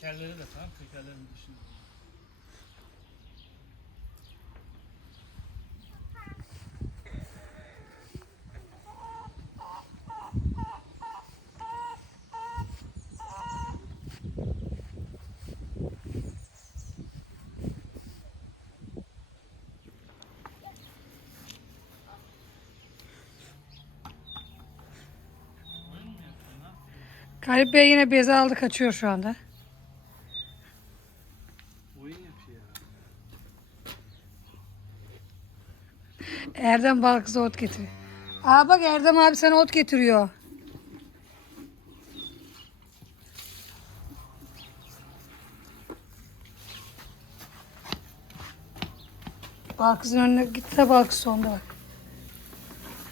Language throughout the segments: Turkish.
Tekerleri de tamam. Tekerlerin dışında. Galip Bey yine bezi aldı kaçıyor şu anda. Oyun yapıyor. Erdem balıkçı ot getiriyor. Aa bak Erdem abi sana ot getiriyor. Balıkçının önüne git de balıkçı sonunda bak.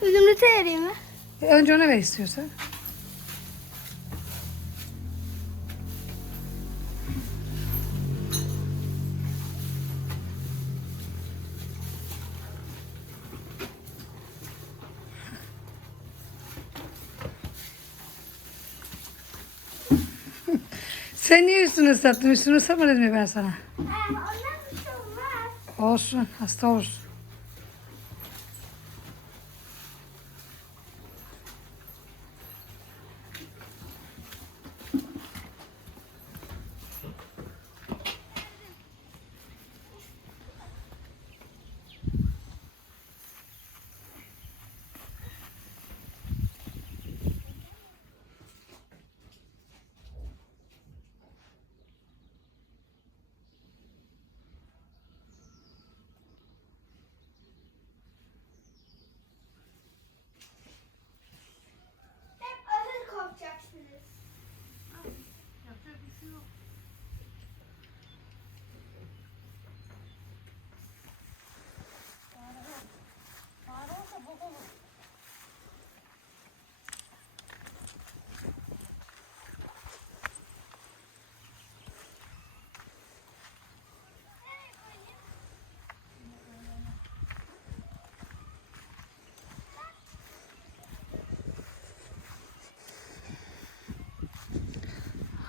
Zümrüt'e vereyim mi? E, Önce ona ver istiyorsan. Sen niye üstünü ıslattın? Üstünü ıslatma dedim ya ben sana. ondan bir şey olmaz. Olsun. Hasta olursun.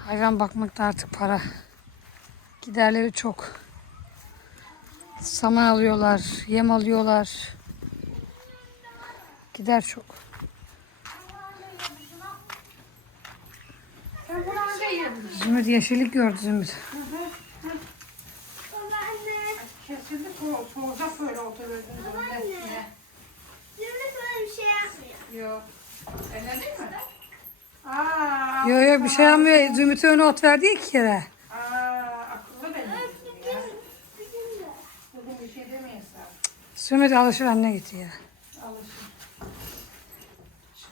Hayvan bakmakta artık para. Giderleri çok. Saman alıyorlar, yem alıyorlar. Gider çok. Zümrüt yeşillik gördü Zümrüt. Kesildi soğuyacak böyle Babaanne. Zümrüt bana bir şey yapmıyor. Yok. Elledin mi? Aa, yok yok bir şey yapmıyor. Zümrüt'e öne ot verdi iki kere. Aa, akıllı benim. Bugün bir şey demeyiz. Zümrüt alışır anne gitti ya. Alışın.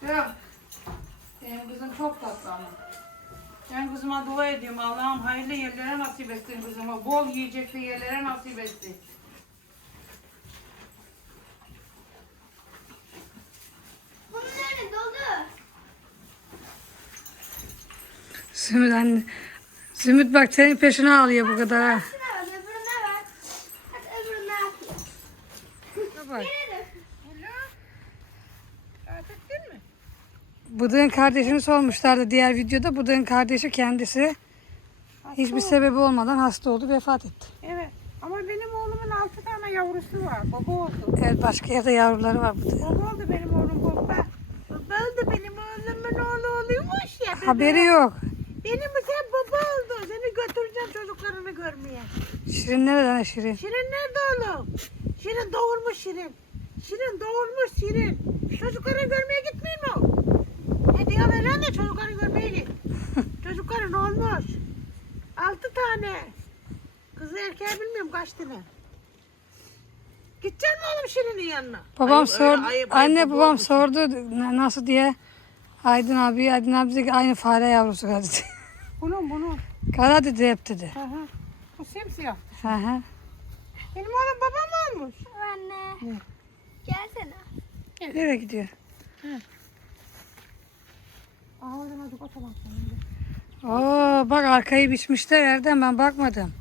Aşkım. Benim kızım çok tatlı ama. Ben kızıma dua ediyorum. Allah'ım hayırlı yerlere nasip etsin kızıma. Bol yiyecekli yerlere nasip etsin. Önü dolu. Zümrüt anne. Zümrüt bak senin peşine ağlıyor bu kadar ha. Bak? Bıdığın kardeşini sormuşlardı diğer videoda. Bıdığın kardeşi kendisi hiçbir sebebi olmadan hasta oldu vefat etti. Evet. Ama benim oğlumun altı tane yavrusu var. Baba oldu. Evet başka yerde yavruları var Bıdığın. Baba oldu benim oğlum baba. Baba oldu benim oğlumun oğlu oluyormuş ya. Haberi yok. Benim sen baba oldu. Seni götüreceğim çocuklarını görmeye. Şirin nereden ha Şirin? Şirin nerede oğlum? Şirin doğurmuş Şirin. Şirin doğurmuş Şirin. Çocukları görmeye gitmiyor mu? Hediye veren de çocukları görmeye git. Çocukların olmuş. Altı tane. Kızı erkeği bilmiyorum kaç tane. Gidecek mi oğlum Şirin'in yanına? Babam Ayıp, öyle sordu. ayıp, ayıp, Anne baba babam olmuş. sordu na- nasıl diye. Aydın abi, Aydın abi dedi ki aynı fare yavrusu dedi. Bunun bunun. Kara dedi hep dedi. Hı hı. Bu simsiyah. Hı hı. Benim oğlum babam olmuş. Anne. Ne? Gelsene. Nereye gidiyor? Aa oradan hadi kocaman. Oo bak arkayı biçmişler Erdem ben bakmadım.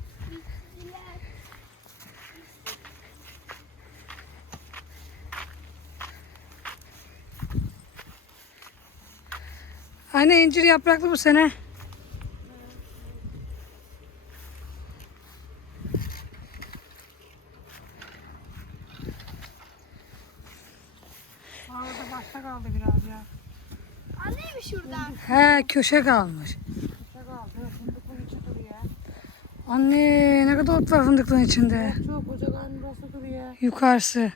Anne incir yapraklı bu sene. Kaldı biraz ya. Anneymiş şuradan. He köşe kalmış. Köşe kaldı. Fındıkın içi duruyor. Anne ne kadar ot var fındıklığın içinde. Çok ocağın burası duruyor. Yukarısı.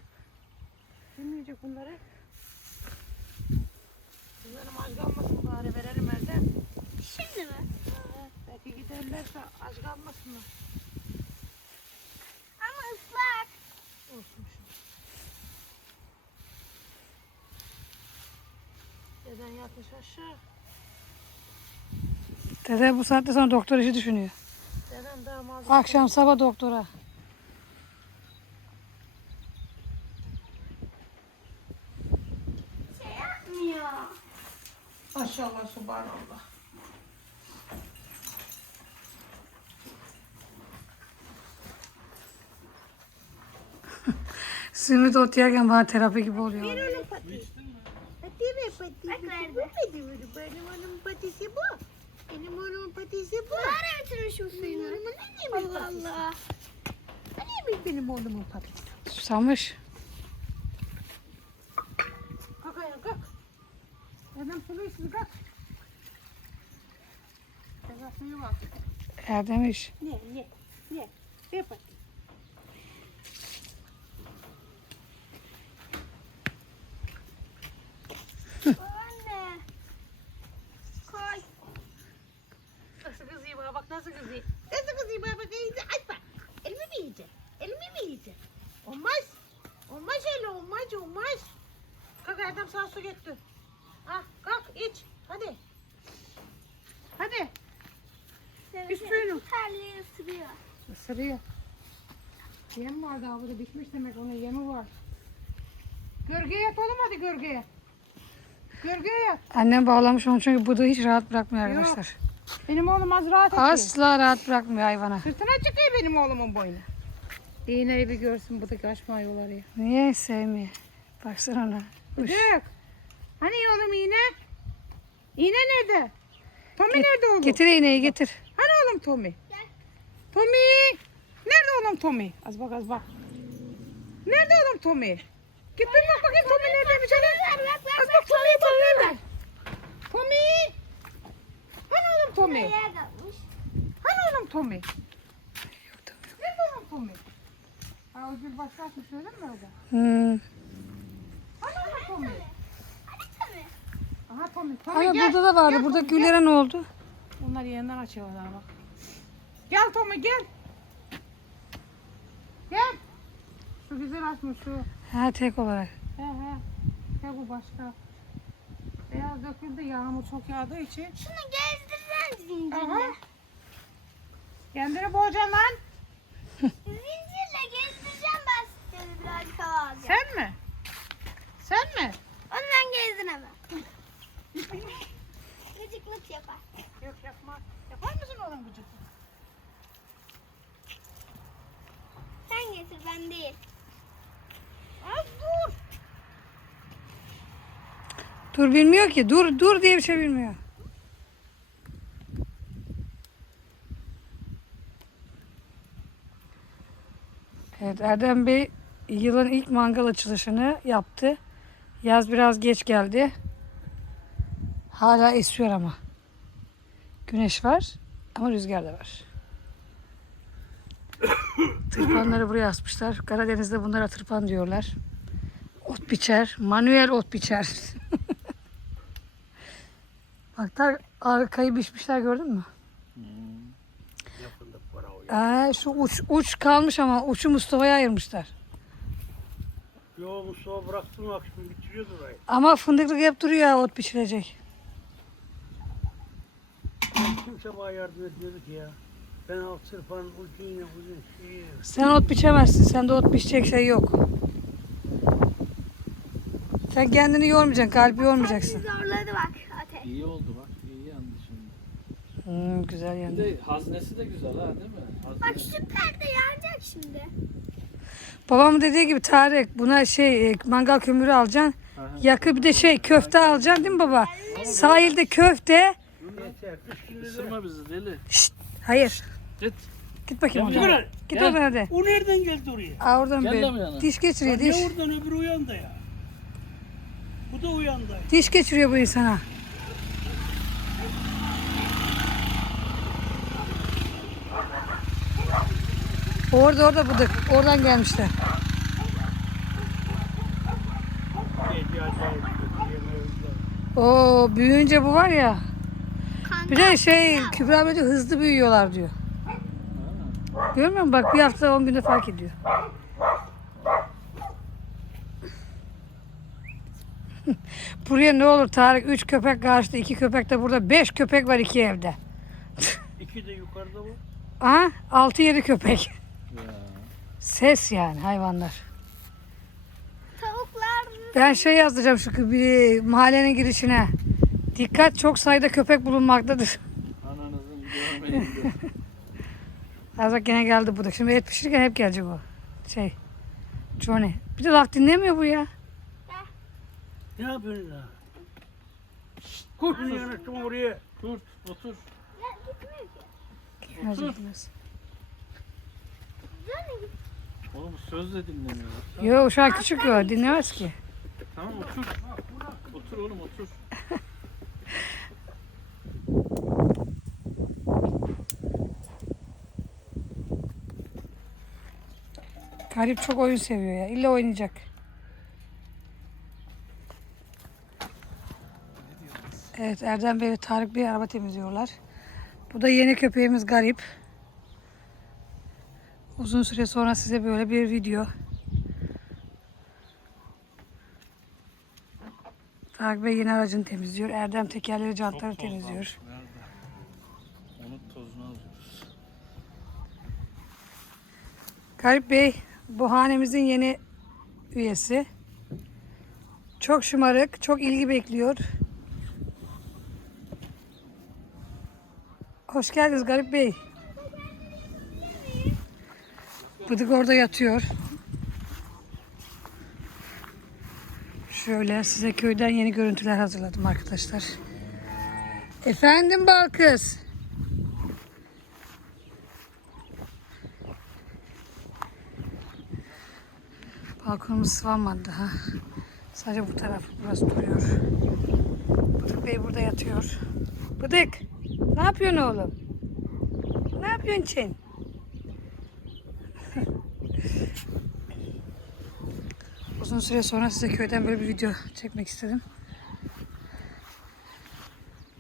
Yatmış aşağı. Dede bu saatte sonra doktor işi düşünüyor. Deden daha mazlum. Akşam sabah doktora. Şey yapmıyor. Maşallah subhanallah. Simit ot yerken bana terapi gibi oluyor. Ver onu pati. Pati ver pati. Bak verdi. Bu benim. Benim oğlumun patisi bu. Benim oğlumun patisi bu. Nereye bitirmiş bu suyunu? Oğlumun ne demek Allah patisi? Allah. Ne demek benim oğlumun patisi? Susamış. Kalk ayağa kalk. Adam sulu içsin kalk. Dede suyu bak. Erdemiş. Ne ne ne. Ver pati. Anne. Koy. Nasıl kızıyor bana bak nasıl kızıyor. Nasıl kızıyor bana bak iyice aç bak. Elimi mi yiyecek? Elimi mi yiyecek? Olmaz. Olmaz öyle olmaz olmaz. Kalk Erdem sana su getir. Ha kalk iç. Hadi. Hadi. Bir suyunu. Terliği ısırıyor. Isırıyor. Yem var daha burada bitmiş demek onun yemi var. Gölgeye yat oğlum hadi gölgeye. Gölgeye yat. Annem bağlamış onu çünkü bıdığı hiç rahat bırakmıyor Yok. arkadaşlar. Benim oğlum az rahat ediyor. Asla rahat bırakmıyor hayvana. Sırtına çıkıyor benim oğlumun boynu. İğneyi bir görsün bu da açma yolları ya. Niye sevmiyor? Baksana ona. Uş. Bıdık. Hani oğlum iğne? İğne nerede? Tommy nerede oğlum? Getir iğneyi getir. Hani oğlum Tommy? Tommy! Nerede oğlum Tommy? Az bak az bak. Nerede oğlum Tommy? Git bir bak bakayım Tommy neredeymiş bak Az bak Tommy'ye bak nerede? Tommy! Hani oğlum Tommy? Hani oğlum Tommy? Nerede oğlum Tommy? Ha o gül başlatmış öyle mi orada? Hmm. Hani oğlum Tommy? Aha Tommy. Tommy Ama gel. burada da vardı. Gel Burada Tommy, gel. güllere ne oldu? Onlar yeniden açıyorlar bak. Tommy gel. Gel. Şu güzel açmış şu. Ha tek olarak. He he. He bu başka. Beyaz döküldü yağmur çok yağdığı için. Şunu gezdirsen zincirle. Kendini boğacaksın lan. Zincirle gezdireceğim ben sizleri birazcık hava. Sen mi? Sen mi? Onu ben gezdiremem. Gıcıklık yapar. Yok yapma. Yapar mısın oğlum gıcık? Sen getir ben değil. Dur. Dur bilmiyor ki. Dur dur diye bir şey bilmiyor. Evet Erdem Bey yılın ilk mangal açılışını yaptı. Yaz biraz geç geldi. Hala esiyor ama. Güneş var ama rüzgar da var. Tırpanları buraya asmışlar. Karadeniz'de bunlara tırpan diyorlar. Ot biçer. Manuel ot biçer. Bak da arkayı biçmişler gördün mü? Ee, şu uç, uç kalmış ama uçu Mustafa'ya ayırmışlar. Yo Mustafa bıraktım akşam bitiriyordu orayı. Ama fındıklık hep duruyor ya ot biçilecek. Kimse bana yardım etmedi ki ya. Ben alt sırfanın ucuyla uzun şeyi. Sen ot biçemezsin. Sende ot biçecek şey yok. Sen kendini yormayacaksın. Kalbi yormayacaksın. Zorladı bak ateş. İyi oldu bak. iyi yandı şimdi. Hmm, güzel Bir yandı. de haznesi de güzel ha değil mi? Bak şu perde yanacak şimdi. Babam dediği gibi Tarık buna şey e, mangal kömürü alacaksın. Yakı bir de şey köfte alacaksın değil mi baba? Sahilde köfte. Yeter. Üç Isırma bizi deli. Şşt, hayır. Git. Git bakayım Gel oradan. buraya. Git Gel. oradan hadi. O nereden geldi oraya? Aa, oradan Gel lan yana. diş geçiriyor diş. Ne oradan öbür uyan da ya. Bu da uyandı. Diş geçiriyor bu insana. Orada orada bıdık. Oradan gelmişler. Gece acayip kötü yemeğimde. Oo büyüyünce bu var ya. Kanka. Bir de şey Kübra böyle hızlı büyüyorlar diyor. Görmüyor musun? Bak bir hafta 10 günde fark ediyor. Buraya ne olur Tarık? 3 köpek karşıda, 2 köpek de burada. 5 köpek var iki evde. İki de yukarıda var. Aha 6-7 köpek. Ya. Ses yani hayvanlar. Tavuklar Ben şey yazdıracağım şu bir mahallenin girişine. Dikkat çok sayıda köpek bulunmaktadır. Ananızın görmeyin. Az bak gene geldi bu da. Şimdi et pişirirken hep gelecek o. Şey. Johnny. Bir de laf dinlemiyor bu ya. Ne yapıyorsun lan? Kurtunu yanaştım oraya. Dur otur. ya gitmiyor ki. Gelmez, Otur. gitmez. Oğlum söz de dinlemiyorlar. Yo şu an küçük o. Dinlemez ki. Tamam otur. Otur oğlum otur. Garip çok oyun seviyor ya. İlla oynayacak. Evet Erdem Bey ve Tarık Bey araba temizliyorlar. Bu da yeni köpeğimiz Garip. Uzun süre sonra size böyle bir video. Tarık Bey yeni aracını temizliyor. Erdem tekerleri, jantları Çok temizliyor. varmış, Nerede? Onun tozunu alıyoruz. Garip Bey bu hanemizin yeni üyesi. Çok şımarık, çok ilgi bekliyor. Hoş geldiniz Garip Bey. Bıdık orada yatıyor. Şöyle size köyden yeni görüntüler hazırladım arkadaşlar. Efendim Balkız. Balkonumuz sıvanmadı daha. Sadece bu taraf burası duruyor. Bıdık Bey burada yatıyor. Bıdık ne yapıyorsun oğlum? Ne yapıyorsun Çin? Uzun süre sonra size köyden böyle bir video çekmek istedim.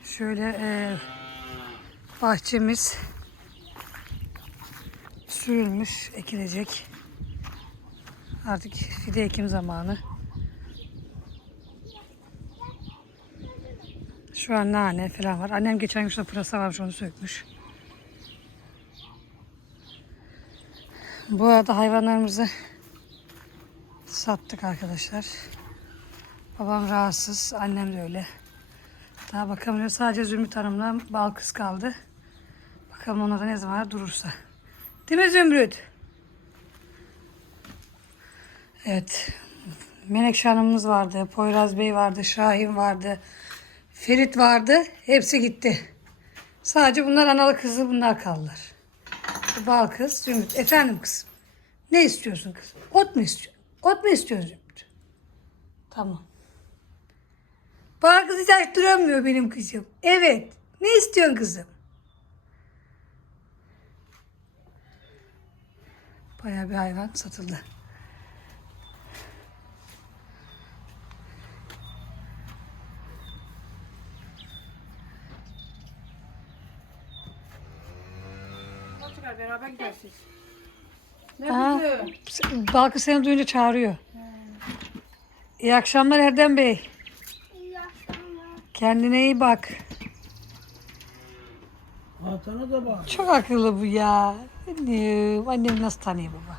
Şöyle e, bahçemiz sürülmüş, ekilecek. Artık fide ekim zamanı. Şu an nane falan var. Annem geçen gün şurada pırasa varmış onu sökmüş. Bu arada hayvanlarımızı sattık arkadaşlar. Babam rahatsız, annem de öyle. Daha bakamıyor. Sadece Zümrüt Hanım'la bal kız kaldı. Bakalım ona da ne zaman durursa. Değil mi Zümrüt? Evet. Menekşe Hanım'ımız vardı. Poyraz Bey vardı. Şahin vardı. Ferit vardı. Hepsi gitti. Sadece bunlar analı kızı bunlar kaldılar. Bal kız Zümrüt. Efendim kızım. Ne istiyorsun kızım? Ot mu istiyorsun? Ot mu istiyorsun Zümrüt? Tamam. Bal kız hiç aç duramıyor benim kızım. Evet. Ne istiyorsun kızım? Bayağı bir hayvan satıldı. Beraber gidersiniz. Aa, Balkız seni duyunca çağırıyor. İyi akşamlar Erdem Bey. iyi akşamlar. Kendine iyi bak. Hatana da bak. Çok akıllı bu ya. Annem, annem nasıl tanıyor baba?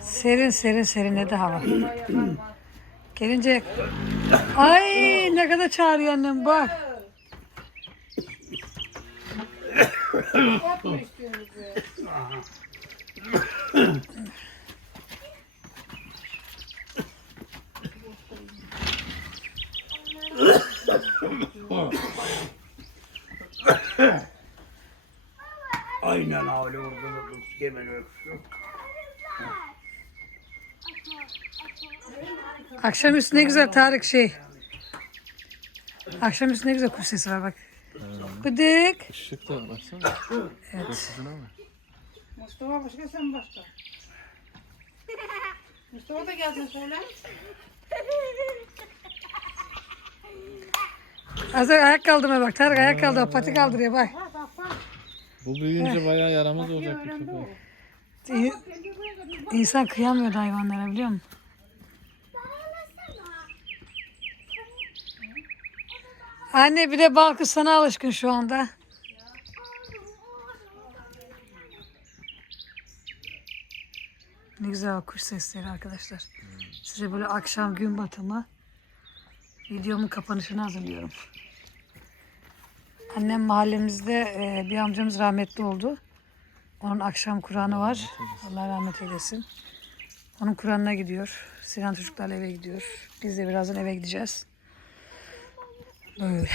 Serin serin serinledi hava. Gelince ay ne kadar çağırıyor annem bak. Aynen öyle orada da dur. Yemen öksün. Akşamüstü ne güzel Tarık şey. Akşamüstü ne güzel kuş sesi var bak. Bıdık. Işık da baksana. Evet. Mustafa başka sen başka. Mustafa da gelsin söyle. Az önce ayak kaldırmaya bak. Tarık ayak kaldırıyor. Pati kaldırıyor bak. Bak bak bak. Bu büyüyünce bayağı yaramaz olacak bir köpek. İnsan kıyamıyor hayvanlara biliyor musun? Anne bir de Balkız sana alışkın şu anda. Ne güzel kuş sesleri arkadaşlar. Size böyle akşam gün batımı videomun kapanışını hazırlıyorum. Annem mahallemizde e, bir amcamız rahmetli oldu. Onun akşam Kur'an'ı var. Allah rahmet eylesin. Onun Kur'an'ına gidiyor. Sinan çocuklarla eve gidiyor. Biz de birazdan eve gideceğiz. Böyle.